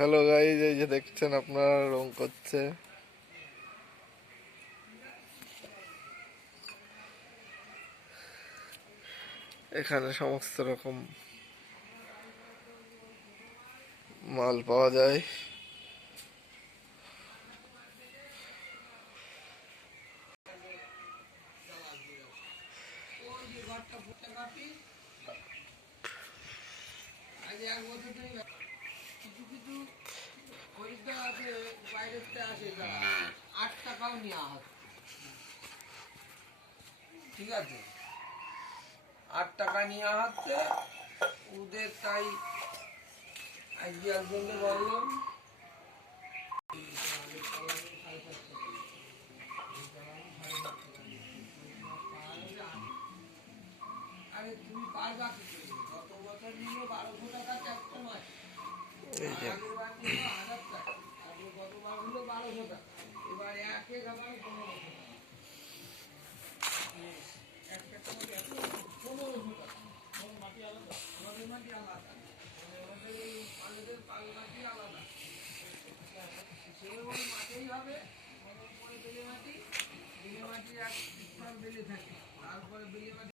Hello guys, এই যে দেখছেন আপনারা রং করছে। এখানে সমস্ত রকম মাল পাওয়া যায়। কিছু কিছু খরিদ্দার আছে বাইরের থেকে আসে, তারা 8 টাকাও নেওয়া হচ্ছে। ঠিক আছে, 8 টাকা নেওয়া হচ্ছে ওদের। তাই আজকে একজনকে বললাম আরে তুমি পারবা কি করে? গত বছর নিল 1200 টাকা চারটে মাছ, এই যে আগের বার নিল 1000 টাকা, গতবার হলো 1200 টাকা, এবার একে আমার 1500 টাকা। একটা টাকা 1500 টাকা। আমাদের মাটি আলাদা, আমাদের এই পালেদের পাল মাটি আলাদা। সে ওই মাটিই হবে, পরে বেলে মাটি, বেলে মাটি এক স্তর বেলে থাকে, তারপরে বেলে মাটি